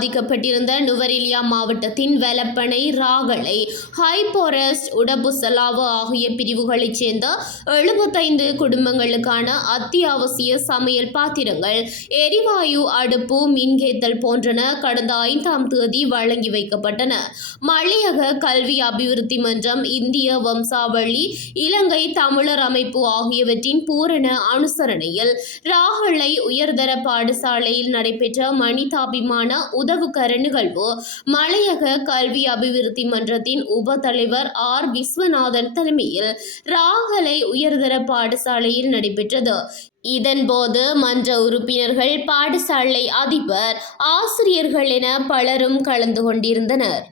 பாதிக்கப்பட்டிருந்த நுவரெலியா மாவட்டத்தின் வெலப்பனை, ராகலை, ஹைபோரஸ்ட், உடபுசலாவு ஆகிய பிரிவுகளைச் சேர்ந்த 75 குடும்பங்களுக்கான அத்தியாவசிய சமையல் பாத்திரங்கள், எரிவாயு அடுப்பு, மின்கேத்தல் போன்றன கடந்த 5ஆம் தேதி வழங்கி வைக்கப்பட்டன. மலையக கல்வி அபிவிருத்தி மன்றம், இந்திய வம்சாவளி, இலங்கை தமிழர் அமைப்பு ஆகியவற்றின் பூரண அனுசரணையில் ராகலை உயர்தர பாடசாலையில் நடைபெற்ற மனிதாபிமான உதவுகர நிகழ்வு மலையக கல்வி அபிவிருத்தி மன்றத்தின் உப தலைவர் ஆர். விஸ்வநாதன் தலைமையில் ராகலை உயர்தர பாடசாலையில் நடைபெற்றது. இதன்போது மன்ற உறுப்பினர்கள், பாடசாலை அதிபர், ஆசிரியர்கள் என பலரும் கலந்து கொண்டிருந்தனர்.